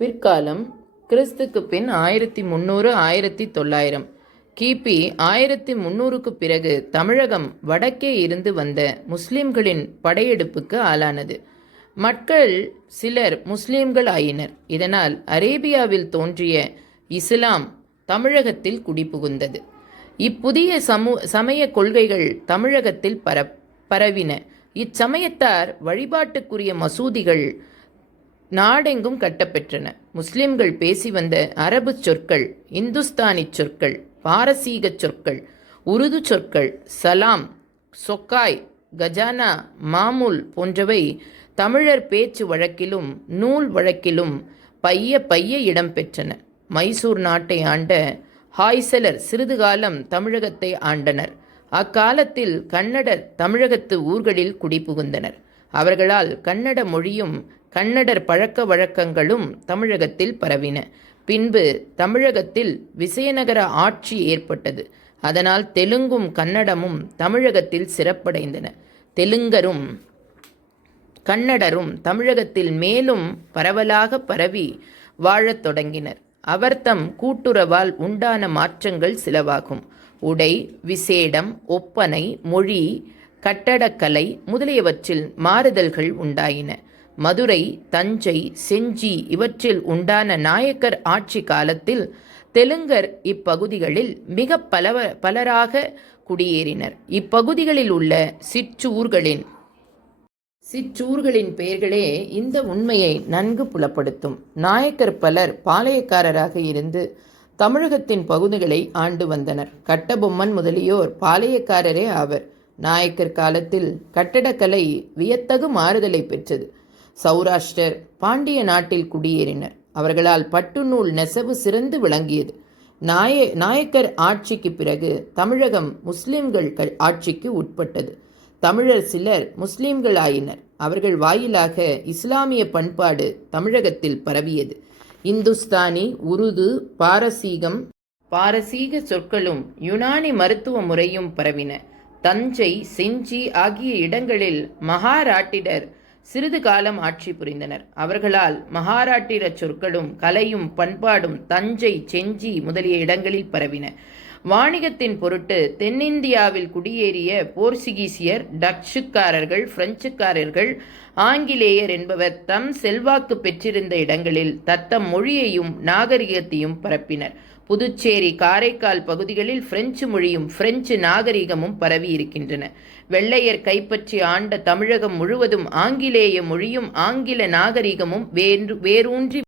பிற்காலம் கிறிஸ்துக்கு பின் 1300 1900 கிபி 1300க்கு பிறகு தமிழகம் வடக்கே இருந்து வந்த முஸ்லிம்களின் படையெடுப்புக்கு ஆளானது. மக்கள் சிலர் முஸ்லிம்கள் ஆயினர். இதனால் அரேபியாவில் தோன்றிய இஸ்லாம் தமிழகத்தில் குடிபுகுந்தது. இப்புதிய சமய கொள்கைகள் தமிழகத்தில் பரவின. இச்சமயத்தார் வழிபாட்டுக்குரிய மசூதிகள் நாடெங்கும் கட்டப்பெற்றன. முஸ்லிம்கள் பேசி வந்த அரபு சொற்கள், இந்துஸ்தானி சொற்கள், பாரசீக சொற்கள், உருது சொற்கள், சலாம், சொக்காய், கஜானா, மாமூல் போன்றவை தமிழர் பேச்சு வழக்கிலும் நூல் வழக்கிலும் பைய இடம்பெற்றன. மைசூர் நாட்டை ஆண்ட ஹாய்சலர் சிறிது காலம் தமிழகத்தை ஆண்டனர். அக்காலத்தில் கன்னடர் தமிழகத்து ஊர்களில் குடிபுகுந்தனர். அவர்களால் கன்னட மொழியும் கன்னடர் பழக்க வழக்கங்களும் தமிழகத்தில் பரவின. பின்பு தமிழகத்தில் விசயநகர ஆட்சி ஏற்பட்டது. அதனால் தெலுங்கும் கன்னடமும் தமிழகத்தில் சிறப்படைந்தன. தெலுங்கரும் கன்னடரும் தமிழகத்தில் மேலும் பரவலாக பரவி வாழத் தொடங்கினர். அவர்தம் கூட்டுறவால் உண்டான மாற்றங்கள் சிலவாகும். உடை, விசேடம், ஒப்பனை, மொழி, கட்டடக்கலை முதலியவற்றில் மாறுதல்கள் உண்டாயின. மதுரை, தஞ்சை, செஞ்சி இவற்றில் உண்டான நாயக்கர் ஆட்சி காலத்தில் தெலுங்கர் இப்பகுதிகளில் மிக பலராக குடியேறினர். இப்பகுதிகளில் உள்ள சிற்றூர்களின் பெயர்களே இந்த உண்மையை நன்கு புலப்படுத்தும். நாயக்கர் பலர் பாளையக்காரராக இருந்து தமிழகத்தின் பகுதிகளை ஆண்டு வந்தனர். கட்டபொம்மன் முதலியோர் பாளையக்காரரே ஆவர். நாயக்கர் காலத்தில் கட்டடக்கலை வியத்தகு மாறுதலை பெற்றது. சௌராஷ்டிரர் பாண்டிய நாட்டில் குடியேறினர். அவர்களால் பட்டு நூல் நெசவு சிறந்து விளங்கியது. நாயக்கர் ஆட்சிக்கு பிறகு தமிழகம் முஸ்லிம்கள் ஆட்சிக்கு உட்பட்டது. தமிழர் சிலர் முஸ்லிம்கள் ஆயினர். அவர்கள் வாயிலாக இஸ்லாமிய பண்பாடு தமிழகத்தில் பரவியது. இந்துஸ்தானி, உருது, பாரசீக சொற்களும் யுனானி மருத்துவ முறையும் பரவின. தஞ்சை, செஞ்சி ஆகிய இடங்களில் மகாராட்டிடர் சிறிது காலம் ஆட்சி புரிந்தனர். அவர்களால் மகாராட்டிர சொற்களும் கலையும் பண்பாடும் தஞ்சை, செஞ்சி முதலிய இடங்களில் பரவின. வாணிகத்தின் பொருட்டு தென்னிந்தியாவில் குடியேறிய போர்ச்சுகீசியர், டச்சுக்காரர்கள், பிரெஞ்சுக்காரர்கள், ஆங்கிலேயர் என்பவர் தம் செல்வாக்கு பெற்றிருந்த இடங்களில் தத்தம் மொழியையும் நாகரிகத்தையும் பரப்பினர். புதுச்சேரி, காரைக்கால் பகுதிகளில் பிரெஞ்சு மொழியும் பிரெஞ்சு நாகரிகமும் பரவி இருக்கின்றன. வெள்ளையர் கைப்பற்றி ஆண்ட தமிழகம் முழுவதும் ஆங்கிலேய மொழியும் ஆங்கில நாகரிகமும் வேரூன்றி